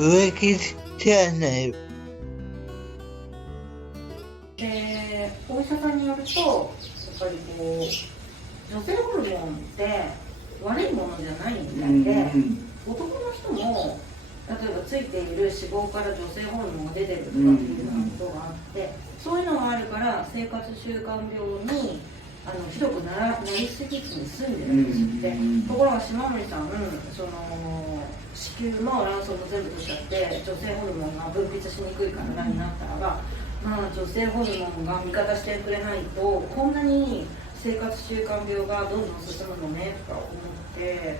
植木チャンネル。お医者さんによると、やっぱりこう女性ホルモンって悪いものじゃないみたいで、男の人も例えばついている脂肪から女性ホルモンが出てるとかっていうようなことがあって、そういうのがあるから生活習慣病にひどくなりすぎずに済んでるんですって。ところが島森さん、その子宮も卵巣も全部取っちゃって女性ホルモンが分泌しにくい体になったらば、まあ、女性ホルモンが味方してくれないとこんなに生活習慣病がどんどん進むのねとか思って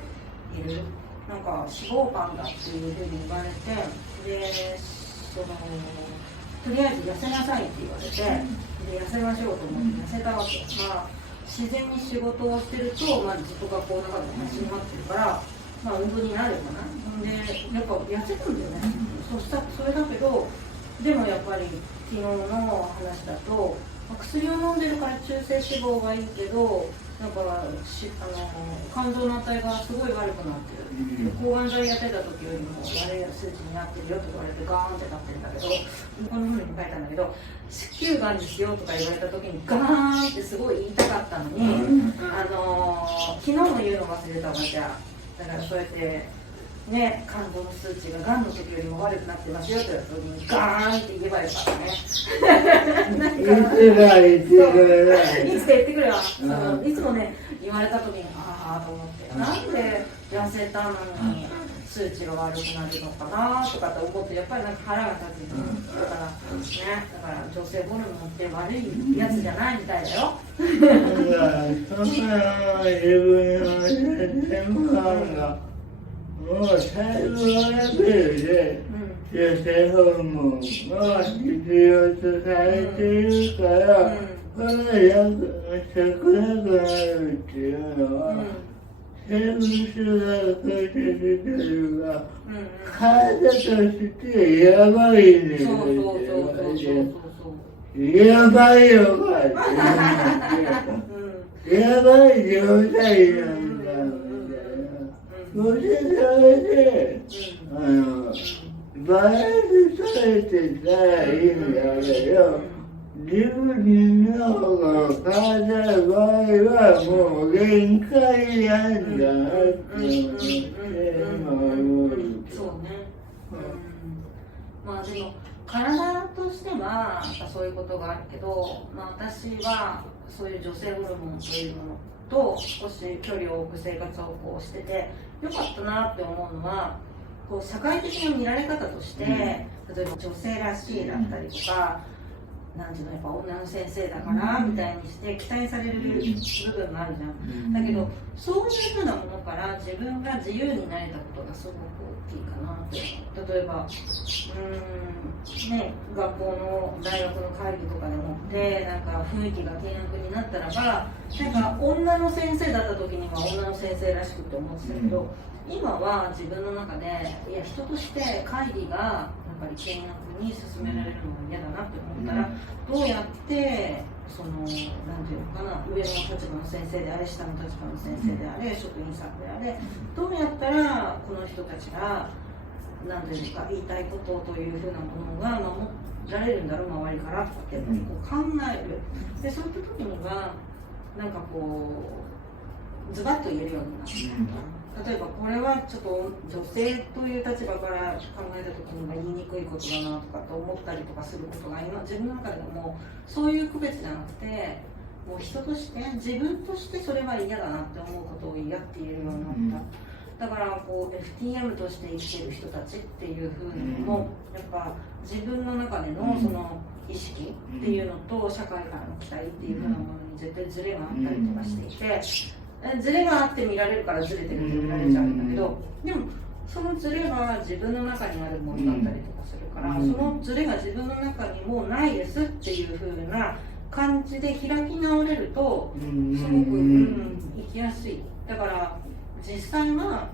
いる。なんか脂肪肝だっていうふうに言われて、でとりあえず痩せなさいって言われて、で痩せましょうと思って痩せたわけ。まあ、自然に仕事をしてると、まあ、ずっと学校の中で走り回ってるから、まあ、運動になるかな。でやっぱ痩せるんだよね。それだけど、でもやっぱり昨日の話だと、薬を飲んでるから中性脂肪がいいけど、なんか肝臓の値がすごい悪くなってる、抗がん剤やってた時よりも悪い数値になってるよと言われてガーンってなってるんだけど、この風に書いたんだけど、子宮がんですよとか言われた時にガーンってすごい言いたかったのに、昨日も言うの忘れたわじゃあ。だからそうやってね、肝臓の数値ががんの時よりも悪くなってますよと言われた時にガーンって言えばよかったね。なんかいつか言ってくれよ。いつもね言われた時にああと思って、なんで痩せたのに数値が悪くなるのかなとかって思って、やっぱりなんか腹が立つの。だからね、だから女性ホルモンって悪いやつじゃないみたいだよ。もう最後のレベルで女性ホルモンが必要とされているから、この少なくなるっていうのは、生物学的には体としてやばいんですよ。やばいよかってやばい状態なんだ。それで、バランスされてたらいいんだけど、自分の体の場合はもう限界なんだなって思って思う。そうね。まあでも体としてはそういうことがあるけど、まあ、私はそういう女性ホルモンというものと少し距離を置く生活をこうしててよかったなって思うのは、こう社会的な見られ方として、例えば女性らしいだったりとか、なんていうの、やっぱ女の先生だからみたいにして期待される部分があるじゃん。だけどそういうふうなものから自分が自由になれたことがすごく大きいかなって。例えばね、学校の大学の会議とかでもってなんか雰囲気が険悪になったらば、なんか女の先生だった時には女の先生らしくって思ってたけど、今は自分の中でいや人として会議がやっぱり険悪に進められるのが嫌だなって思ったら、どうやってそのなんていうのかな、上の立場の先生であれ下の立場の先生であれ職員さんであれ、どうやったらこの人たちがなんていうか言いたいことというふうなものが守られるんだろう周りからってやっぱりこう考える。でそういった時にはなんかこうズバッと言えるようになる。例えばこれはちょっと女性という立場から考えた時には言いにくいことだなとかと思ったりとかすることが今自分の中でもそういう区別じゃなくて、もう人として自分としてそれは嫌だなって思うことを嫌って言えるようになった。だからこう FTM として生きている人たちっていう風にもやっぱ自分の中でのその意識っていうのと社会からの期待っていう風なものに絶対ズレがあったりとかしていて、ズレがあって見られるからズレてるって見られちゃうんだけど、でもそのズレは自分の中にあるものだったりとかするから、そのズレが自分の中にもうないですっていう風な感じで開き直れるとすごく、生きやすい。だから実際は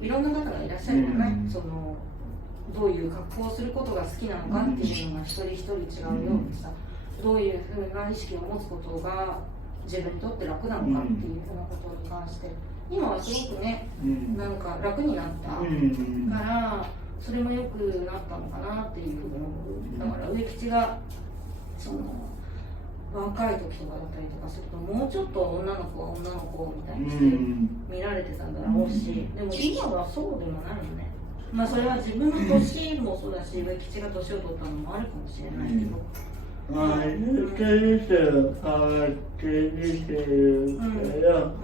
いろんな方がいらっしゃるよね。そのどういう格好をすることが好きなのかっていうのが一人一人違うようにさ、どういうふうな意識を持つことが自分にとって楽なのかっていうふうなことに関して今はすごくね、なんか楽になったから、それも良くなったのかなっていうふうに思う。だから植吉がその若い時とかだったりとかすると、もうちょっと女の子は女の子みたいにして見られてたんだろうし、でも今はそうでもないよね。まあそれは自分の年もそうだし、植吉が年を取ったのもあるかもしれないけど、まあずっとずつ変わってきてるけど、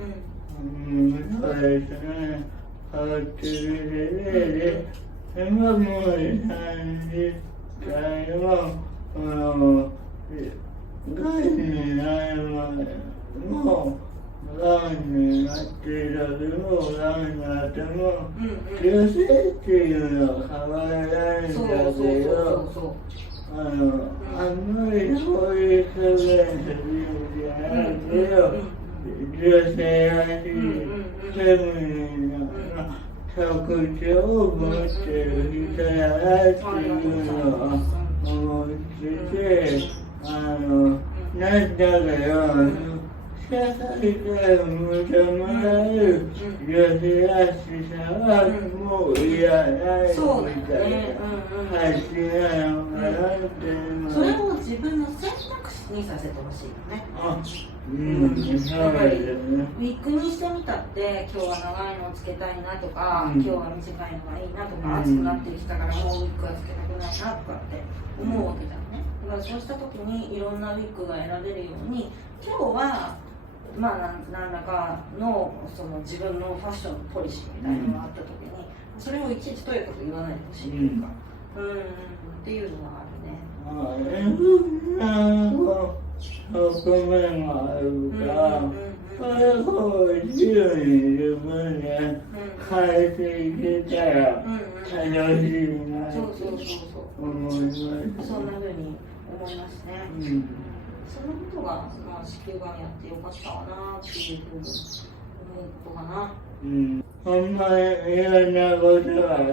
そうですね、変わってきてるで、今もう30歳も、がんになるまでも、がんになっていた時も、がんになっても、女性っていうのは変わらないんだけど、あんまりそういう表現するじゃないけど、女性らしい、フェミニンな特徴を持っている人だなっていうのは思ってて、なんだけど、社会から求められる女性らしさはもういらないみたいな感じなのかなっていうのは。それを自分の選択肢にさせてほしいよね。そうですね。ウィッグにしてみたって、今日は長いのをつけたいなとか、今日は短いのがいいなとか、暑くなってきたからもうウィッグはつけたくないなとかって思うわけじゃんね。だからそうした時にいろんなウィッグが選べるように、今日はまあ何らかのその自分のファッションポリシーみたいなのがあった時に、それをいちいちとやかく言わないでほしいというか、っていうのはあるね。側面があるから、それを自由に自分で変えていけたら楽しいなと思います。そんな風に思いますね。そのことが、まあ、子宮がんやってよかったわなっていうふうに思うことかな。ほんまにいろんなことがあっ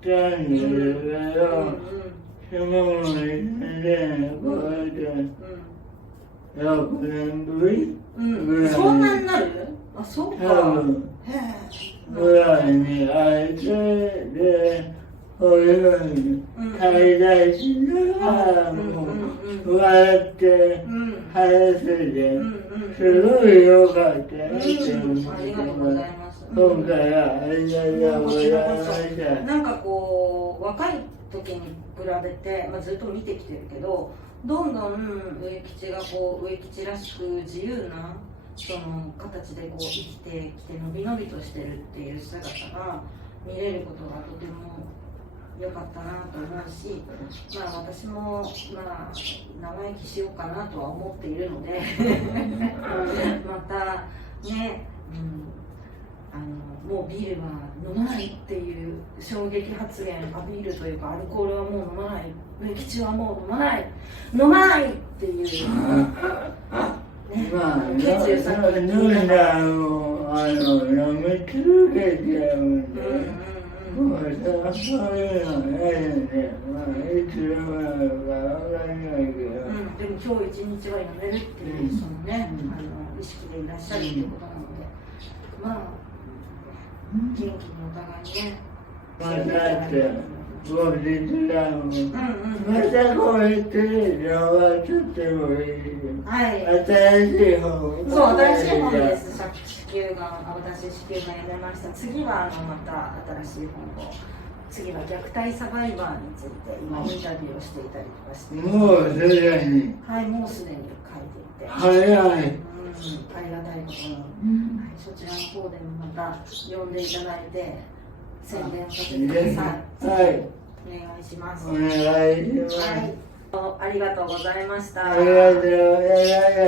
たんですけど、その先生の声で、6年ぶりぐらい。そんなになる？あ、そうか。多分ぐらいに会えて、で、こういうふうに滞在しながらも笑って話せて、すごい良かったって思って、ありがとうございます。今回はありがとうございました。なんかこう、若い時に比べて、まあ、ずっと見てきてるけど、どんどん植吉がこう植吉らしく自由なその形でこう生きてきてのびのびとしてるっていう姿が見れることがとても良かったなと思うし、まあ私もまあ長生きしようかなとは思っているのでまたね、もうビールは飲まないっていう衝撃発言、ビールというかアルコールはもう飲まない、植吉はもう飲まないっていう、まあ、決意されて飲んだら飲み続けちゃうんで、もうそういうのないんで、まあ、いつ飲むのかわからないけど。でも今日一日はやめるっていう、そのね、意識でいらっしゃるっていうことなので、まあ、元気にお互いね。またって、後日談も、またこうやって動画撮ってもいい。新しい本。そう、新しい本です。私、子宮がやめました。次はまた新しい本を。次は虐待サバイバーについて今インタビューをしていたりとかして。もうすでに。はい、もうすでに書いていて。早い。ありがたいことに、そちらの方でもまた読んでいただいて宣伝をさせてください。はい。お願いします。お願いします。はい。ありがとうございました。ありがとうござい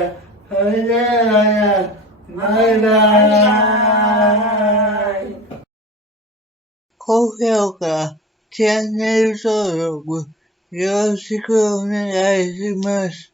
ます。それでは、バイバイ。高評価、チャンネル登録、よろしくお願いします。